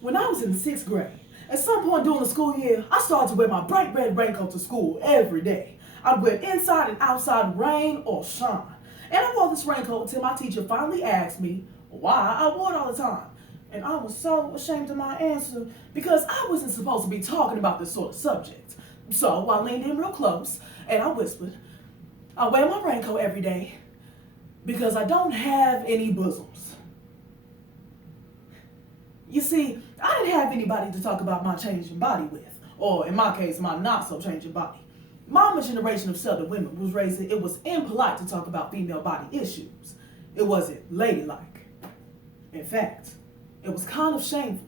When I was in the sixth grade, at some point during the school year, I started to wear my bright red raincoat to school every day. I'd wear it inside and outside, rain or shine. And I wore this raincoat until my teacher finally asked me why I wore it all the time. And I was so ashamed of my answer because I wasn't supposed to be talking about this sort of subject. So I leaned in real close and I whispered, I wear my raincoat every day because I don't have any bosoms. You see, I didn't have anybody to talk about my changing body with, or in my case, my not so changing body. My generation of Southern women was raised that it was impolite to talk about female body issues. It wasn't ladylike. In fact, it was kind of shameful.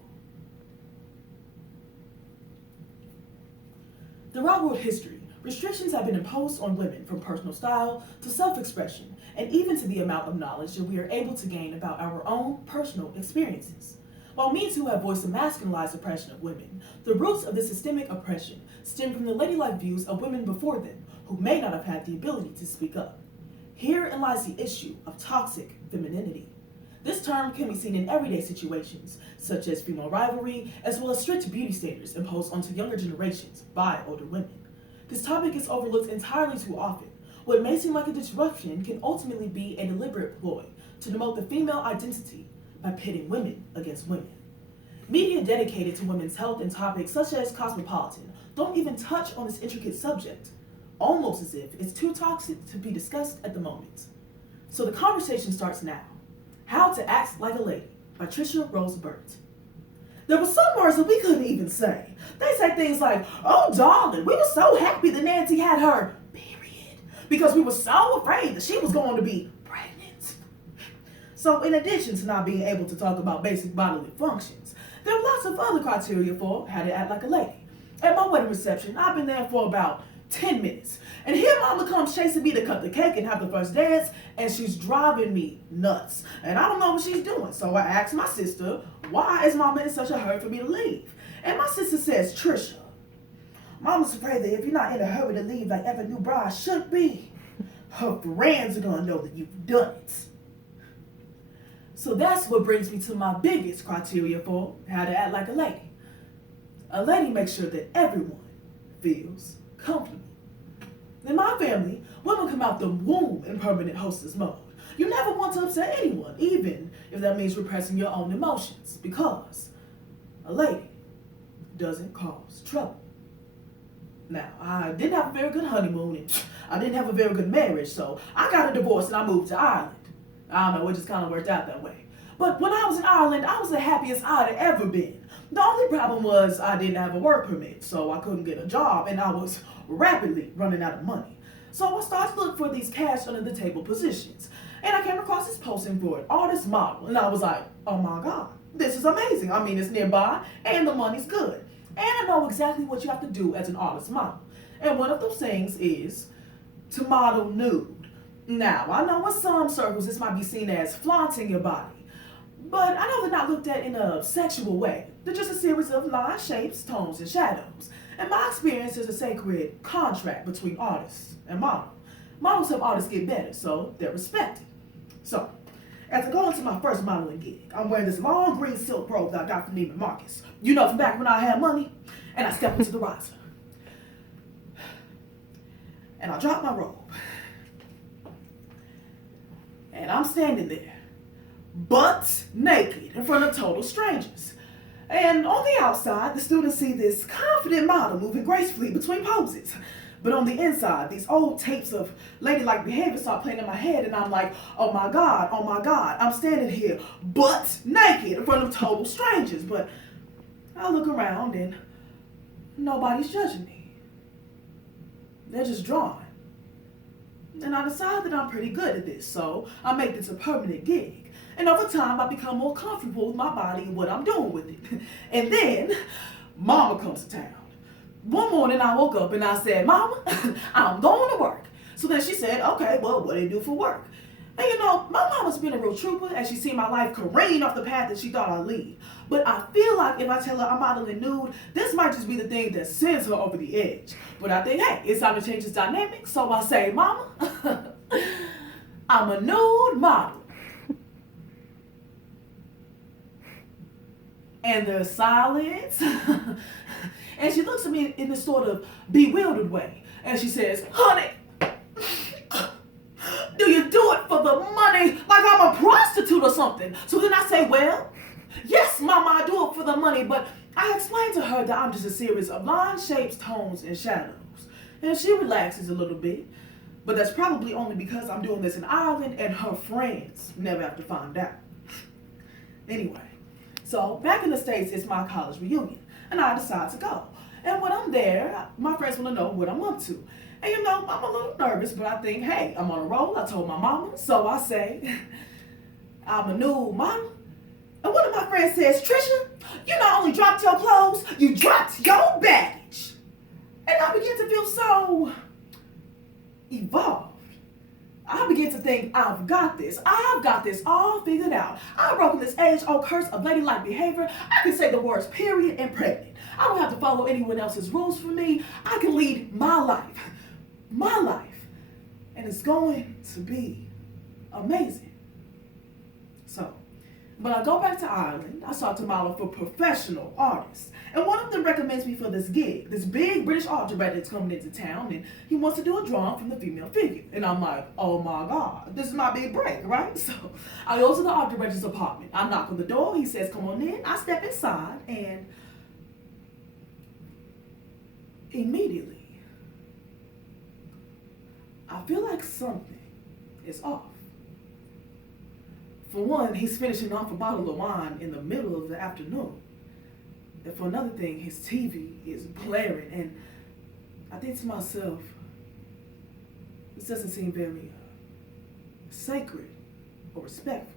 Throughout world history, restrictions have been imposed on women from personal style to self-expression, and even to the amount of knowledge that we are able to gain about our own personal experiences. While Me Too have voiced the masculinized oppression of women, the roots of this systemic oppression stem from the ladylike views of women before them who may not have had the ability to speak up. Herein lies the issue of toxic femininity. This term can be seen in everyday situations, such as female rivalry, as well as strict beauty standards imposed onto younger generations by older women. This topic is overlooked entirely too often. What may seem like a disruption can ultimately be a deliberate ploy to demote the female identity by pitting women against women. Media dedicated to women's health and topics such as Cosmopolitan don't even touch on this intricate subject, almost as if it's too toxic to be discussed at the moment. So the conversation starts now. How to Act Like a Lady by Trisha Rose Burt. There were some words that we couldn't even say. They say things like, oh darling, we were so happy that Nancy had her period, because we were so afraid that she was going to be pregnant. So in addition to not being able to talk about basic bodily functions, there are lots of other criteria for how to act like a lady. At my wedding reception, I've been there for about 10 minutes. And here mama comes chasing me to cut the cake and have the first dance, and she's driving me nuts. And I don't know what she's doing. So I asked my sister, why is mama in such a hurry for me to leave? And my sister says, Trisha, mama's afraid that if you're not in a hurry to leave like every new bride should be, her friends are gonna know that you've done it. So that's what brings me to my biggest criteria for how to act like a lady. A lady makes sure that everyone feels comfortable. In my family, women come out the womb in permanent hostess mode. You never want to upset anyone, even if that means repressing your own emotions, because a lady doesn't cause trouble. Now, I didn't have a very good honeymoon, and I didn't have a very good marriage, so I got a divorce and I moved to Ireland. I don't know, it just kind of worked out that way. But when I was in Ireland, I was the happiest I had ever been. The only problem was I didn't have a work permit, so I couldn't get a job, and I was rapidly running out of money. So I started to look for these cash under the table positions. And I came across this posting for an artist model, and I was like, oh my God, this is amazing. I mean, it's nearby, and the money's good. And I know exactly what you have to do as an artist model. And one of those things is to model nude. Now, I know in some circles this might be seen as flaunting your body, but I know they're not looked at in a sexual way. They're just a series of lines, shapes, tones, and shadows. And my experience is a sacred contract between artists and model. Models help artists get better, so they're respected. So, as I go into my first modeling gig, I'm wearing this long green silk robe that I got from Neiman Marcus. You know, from back when I had money, and I step into the riser. And I drop my robe. And I'm standing there, butt naked, in front of total strangers. And on the outside, the students see this confident model moving gracefully between poses. But on the inside, these old tapes of ladylike behavior start playing in my head, and I'm like, oh my God, I'm standing here, butt naked, in front of total strangers. But I look around, and nobody's judging me. They're just drawing. And I decide that I'm pretty good at this, so I make this a permanent gig. And over time, I become more comfortable with my body and what I'm doing with it. And then, Mama comes to town. One morning, I woke up and I said, Mama, I'm going to work. So then she said, okay, well, what do you do for work? And you know, my mama's been a real trooper, and she's seen my life careen off the path that she thought I'd lead. But I feel like if I tell her I'm modeling nude, this might just be the thing that sends her over the edge. But I think, hey, it's time to change this dynamic. So I say, Mama, I'm a nude model. And there's silence. And she looks at me in this sort of bewildered way. And she says, honey, do you do it for the money like I'm a prostitute or something? So then I say, well, yes, mama, I do it for the money. But I explain to her that I'm just a series of lines, shapes, tones, and shadows. And she relaxes a little bit. But that's probably only because I'm doing this in Ireland and her friends never have to find out. Anyway, so back in the States, it's my college reunion. And I decide to go. And when I'm there, my friends want to know what I'm up to. And you know, I'm a little nervous, but I think, hey, I'm on a roll. I told my mama. So I say, I'm a new model. And one of my friends says, Trisha, you not only dropped your clothes, you dropped your baggage. And I begin to feel so evolved. I begin to think, I've got this. I've got this all figured out. I've broken this age-old curse of ladylike behavior. I can say the words period and pregnant. I don't have to follow anyone else's rules for me. I can lead my life. My life. And it's going to be amazing. So, when I go back to Ireland, I start to model for professional artists. And one of them recommends me for this gig. This big British art director is coming into town and he wants to do a drawing from the female figure. And I'm like, oh my God, this is my big break, right? So I go to the art director's apartment. I knock on the door. He says, come on in. I step inside and immediately I feel like something is off. For one, he's finishing off a bottle of wine in the middle of the afternoon. And for another thing, his TV is blaring. And I think to myself, this doesn't seem very sacred or respectful.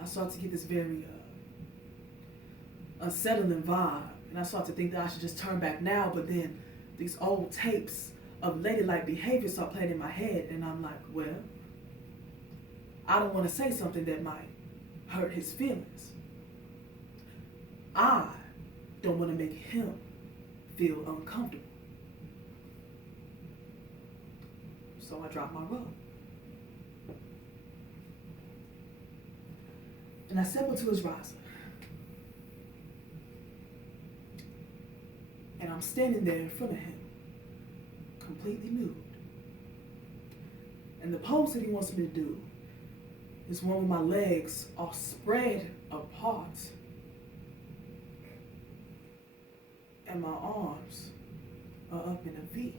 I start to get this very unsettling vibe. And I start to think that I should just turn back now. But then these old tapes of ladylike behavior start playing in my head. And I'm like, well, I don't want to say something that might hurt his feelings. I don't want to make him feel uncomfortable. So I drop my robe. And I step into his riser. And I'm standing there in front of him, completely nude. And the pose that he wants me to do is one with my legs are spread apart and my arms are up in a V.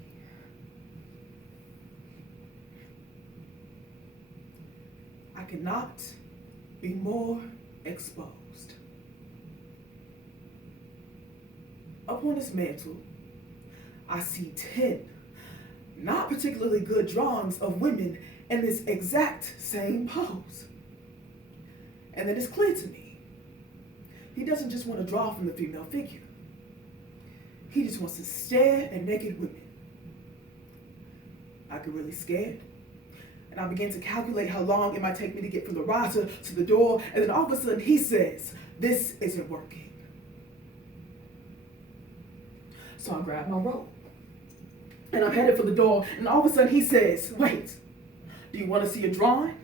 I cannot be more exposed. Up on this mantle, I see 10 not particularly good drawings of women in this exact same pose. And then it's clear to me, he doesn't just want to draw from the female figure. He just wants to stare at naked women. I get really scared. And I begin to calculate how long it might take me to get from the riser to the door. And then all of a sudden he says, this isn't working. So I grab my robe. And I'm headed for the door. And all of a sudden he says, wait, do you want to see a drawing?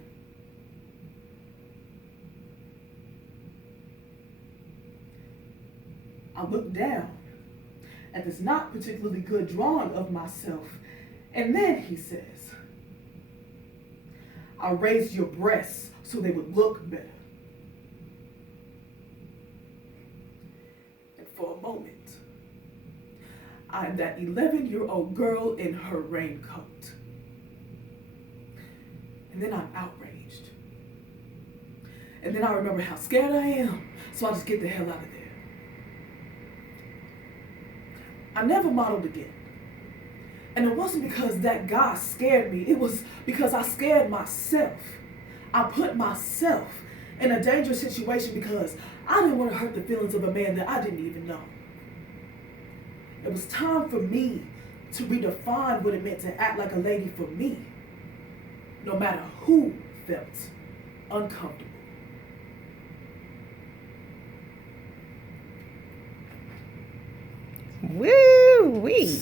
I look down at this not particularly good drawing of myself. And then he says, I raised your breasts so they would look better. And for a moment, I'm that 11-year-old girl in her raincoat. And then I'm outraged. And then I remember how scared I am, so I just get the hell out of there. I never modeled again. And it wasn't because that guy scared me. It was because I scared myself. I put myself in a dangerous situation because I didn't want to hurt the feelings of a man that I didn't even know. It was time for me to redefine what it meant to act like a lady for me, no matter who felt uncomfortable. Woo-wee.